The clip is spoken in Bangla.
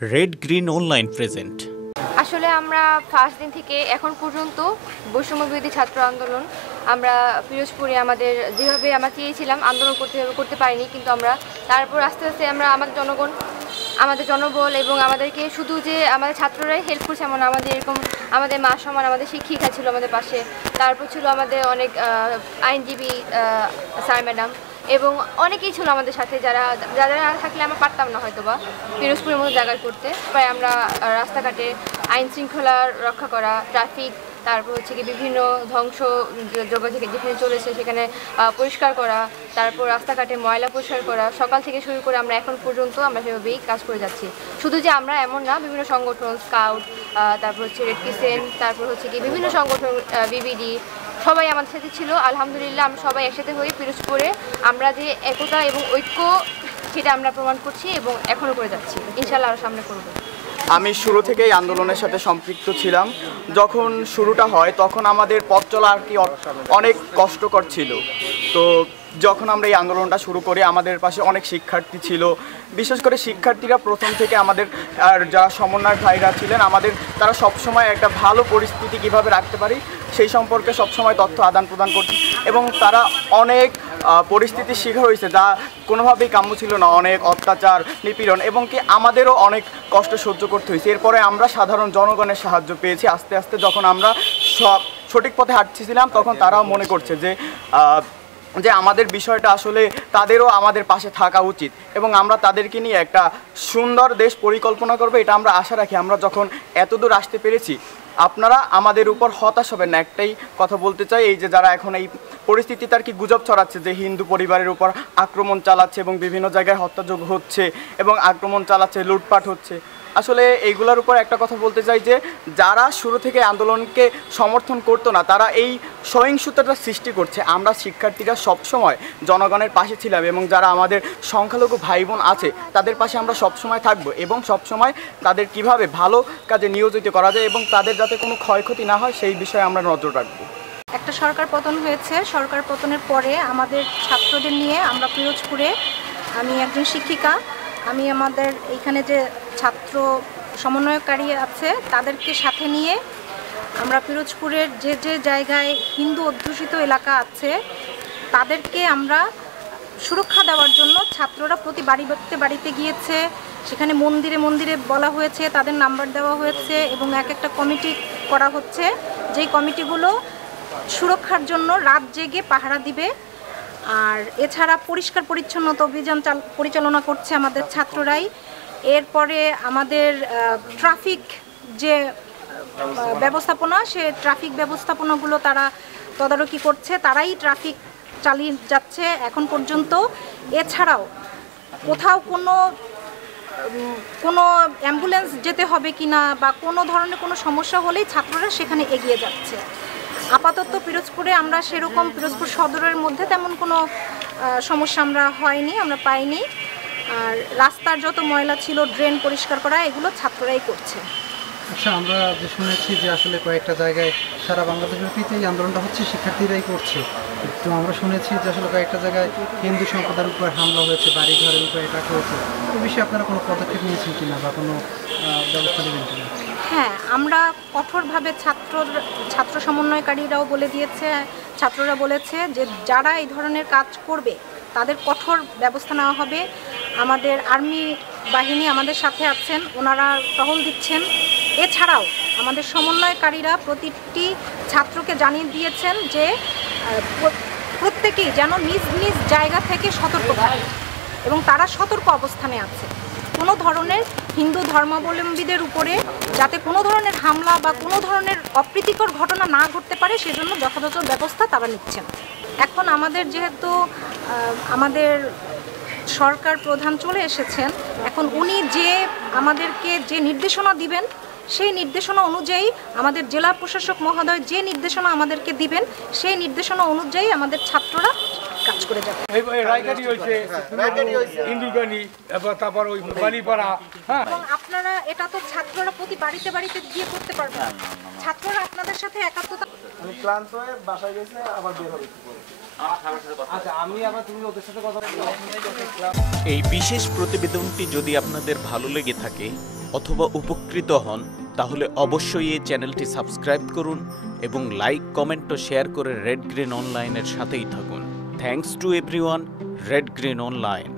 Red green online present. আসলে আমরা ফার্স্ট দিন থেকে এখন পর্যন্ত বৈষম্যবিরোধী ছাত্র আন্দোলন আমরা পিরোজপুরে আমাদের যেভাবে আমরা চেয়েছিলাম আন্দোলন করতে পারিনি, কিন্তু আমরা তারপর আস্তে আস্তে আমরা আমাদের জনবল এবং আমাদেরকে শুধু যে আমাদের ছাত্ররাই হেল্প করছে এমন, আমাদের এরকম আমাদের মা সমান আমাদের শিক্ষিকা ছিল আমাদের পাশে, তারপর ছিল আমাদের অনেক আইনজীবী স্যার ম্যাডাম এবং অনেকেই ছিল আমাদের সাথে, যারা থাকলে আমরা পারতাম না হয়তো বা পিরোজপুরের মতো জায়গায় করতে। প্রায় আমরা রাস্তাঘাটে আইন শৃঙ্খলা রক্ষা করা, ট্রাফিক, তারপর হচ্ছে কি বিভিন্ন ধ্বংস যোগ্য থেকে যেখানে চলেছে সেখানে পরিষ্কার করা, তারপর রাস্তাঘাটে ময়লা পরিষ্কার করা, সকাল থেকে শুরু করে আমরা এখন পর্যন্ত আমরা সেভাবেই কাজ করে যাচ্ছি। শুধু যে আমরা এমন না, বিভিন্ন সংগঠন স্কাউট, তারপর হচ্ছে রেড ক্রিসেন্ট, তারপর হচ্ছে কি বিভিন্ন সংগঠন বিবিডি সবাই আমাদের সাথে ছিল। আলহামদুলিল্লাহ আমরা সবাই একসাথে হয়ে পিরোজপুরে আমরা যে একতা এবং ঐক্য সেটা আমরা প্রমাণ করছি এবং এখনও করে যাচ্ছি, ইনশাআল্লাহ আরও সামনে করব। আমি শুরু থেকেই আন্দোলনের সাথে সম্পৃক্ত ছিলাম। যখন শুরুটা হয় তখন আমাদের পথ চলা আর কি অনেক কষ্টকর ছিল। তো যখন আমরা এই আন্দোলনটা শুরু করি আমাদের পাশে অনেক শিক্ষার্থী ছিল, বিশেষ করে শিক্ষার্থীরা প্রথম থেকে আমাদের আর যারা সমন্বয় ভাইরা ছিলেন আমাদের, তারা সবসময় একটা ভালো পরিস্থিতি কিভাবে রাখতে পারি সেই সম্পর্কে সবসময় তথ্য আদান প্রদান করছে এবং তারা অনেক পরিস্থিতির শিকার হয়েছে যা কোনোভাবেই কাম্য ছিল না, অনেক অত্যাচার নিপীড়ন এবং কি আমাদেরও অনেক কষ্ট সহ্য করতে হয়েছে। এরপরে আমরা সাধারণ জনগণের সাহায্য পেয়েছি আস্তে আস্তে। যখন আমরা সঠিক পথে হাঁটছিলাম তখন তারাও মনে করছে যে আমাদের বিষয়টা আসলে তাদেরও আমাদের পাশে থাকা উচিত এবং আমরা তাদেরকে নিয়ে একটা সুন্দর দেশ পরিকল্পনা করব, এটা আমরা আশা রাখি। আমরা যখন এতদূর আসতে পেরেছি আপনারা আমাদের উপর হতাশ হবেন না। একটাই কথা বলতে চাই, এই যে যারা এখন এই পরিস্থিতিতে আর কি গুজব ছড়াচ্ছে যে হিন্দু পরিবারের উপর আক্রমণ চালাচ্ছে এবং বিভিন্ন জায়গায় হত্যাযোগ্য হচ্ছে এবং আক্রমণ চালাচ্ছে, লুটপাট হচ্ছে, আসলে এইগুলোর উপর একটা কথা বলতে চাই যে যারা শুরু থেকে আন্দোলনকে সমর্থন করতো না তারা এই সহিংসতাটা সৃষ্টি করছে। আমরা শিক্ষার্থীরা সবসময় জনগণের পাশে ছিলাম এবং যারা আমাদের সংখ্যালঘু ভাই বোন আছে তাদের পাশে আমরা সবসময় থাকবো এবং সবসময় তাদের কিভাবে ভালো কাজে নিয়োজিত করা যায় এবং তাদের যাতে কোনো ক্ষয়ক্ষতি না হয় সেই বিষয়ে আমরা নজর রাখবো। একটা সরকার পতন হয়েছে, সরকার পতনের পরে আমাদের ছাত্রদের নিয়ে আমরা পিরোজপুরে, আমি একজন শিক্ষিকা, আমি আমাদের এইখানে যে ছাত্র সমন্বয়কারী আছে তাদেরকে সাথে নিয়ে আমরা পিরোজপুরের যে যে জায়গায় হিন্দু অধ্যুষিত এলাকা আছে তাদেরকে আমরা সুরক্ষা দেওয়ার জন্য ছাত্ররা প্রতি বাড়িতে গিয়েছে, সেখানে মন্দিরে মন্দিরে বলা হয়েছে, তাদের নাম্বার দেওয়া হয়েছে এবং এক একটা কমিটি করা হচ্ছে, যেই কমিটিগুলো সুরক্ষার জন্য রাত জেগে পাহারা দিবে। আর এছাড়া পরিষ্কার পরিচ্ছন্নতা অভিযান পরিচালনা করছে আমাদের ছাত্ররাই। এরপরে আমাদের ট্রাফিক যে ব্যবস্থাপনা, সে ট্রাফিক ব্যবস্থাপনাগুলো তারা তদারকি করছে, তারাই ট্রাফিক চালিয়ে যাচ্ছে এখন পর্যন্ত। এছাড়াও কোথাও কোনো অ্যাম্বুলেন্স যেতে হবে কিনা বা কোনো ধরনের কোনো সমস্যা হলেই ছাত্ররা সেখানে এগিয়ে যাচ্ছে। আপাতত পিরোজপুরে আমরা সেরকম পিরোজপুর সদরের মধ্যে তেমন কোনো সমস্যা আমরা পাইনি। আর রাস্তার যত ময়লা ছিল, ড্রেন পরিষ্কার করা, এগুলো ছাত্ররাই করছে। আচ্ছা, আমরা যে শুনেছি যে আসলে কয়েকটা জায়গায় সারা বাংলাদেশব্যাপী এই আন্দোলনটা হচ্ছে শিক্ষার্থীরাই করছে, তো আমরা শুনেছি যে আসলে কয়েকটা জায়গায় হিন্দু সম্প্রদায়ের উপর হামলা হয়েছে, বাড়ি ঘরের উপর অ্যাটাক হয়েছে, এই বিষয়ে আপনারা কোনো পদক্ষেপ নিয়েছেন কিনা বা কোনো ব্যবস্থা নেবেন কিনা? হ্যাঁ, আমরা কঠোরভাবে ছাত্র সমন্বয়কারীরাও বলে দিয়েছে, ছাত্ররা বলেছে যে যারা এই ধরনের কাজ করবে তাদের কঠোর ব্যবস্থা নেওয়া হবে। আমাদের আর্মি বাহিনী আমাদের সাথে আছেন, ওনারা টহল দিচ্ছেন। এছাড়াও আমাদের সমন্বয়কারীরা প্রতিটি ছাত্রকে জানিয়ে দিয়েছেন যে প্রত্যেকেই যেন নিজ নিজ জায়গা থেকে সতর্ক থাকে এবং তারা সতর্ক অবস্থানে আছে। কোনো ধরনের হিন্দু ধর্মাবলম্বীদের উপরে যাতে কোনো ধরনের হামলা বা কোনো ধরনের অপ্রীতিকর ঘটনা না ঘটতে পারে সেজন্য যথাযথ ব্যবস্থা তারা নিচ্ছেন। এখন আমাদের যেহেতু আমাদের সরকার প্রধান চলে এসেছেন, এখন উনি আমাদেরকে যে নির্দেশনা দিবেন সেই নির্দেশনা অনুযায়ী, আমাদের জেলা প্রশাসক মহোদয় যে নির্দেশনা আমাদেরকে দিবেন সেই নির্দেশনা অনুযায়ী আমাদের ছাত্ররা কাজ করে যাবে। এবং আপনারা এটা তো ছাত্ররা প্রতি বাড়িতে গিয়ে করতে পারবেন, ছাত্ররা আপনাদের সাথে একাত্মতা। আমি ক্লান্ত হয়ে বাসায় গেছে, আবার বের হবে। এই বিশেষ প্রতিবেদনটি যদি আপনাদের ভালো লেগে থাকে অথবা উপকৃত হন তাহলে অবশ্যই এই চ্যানেলটি সাবস্ক্রাইব করুন এবং লাইক, কমেন্ট ও শেয়ার করে রেড গ্রিন অনলাইনের সাথেই থাকুন। Thanks to everyone, red green online.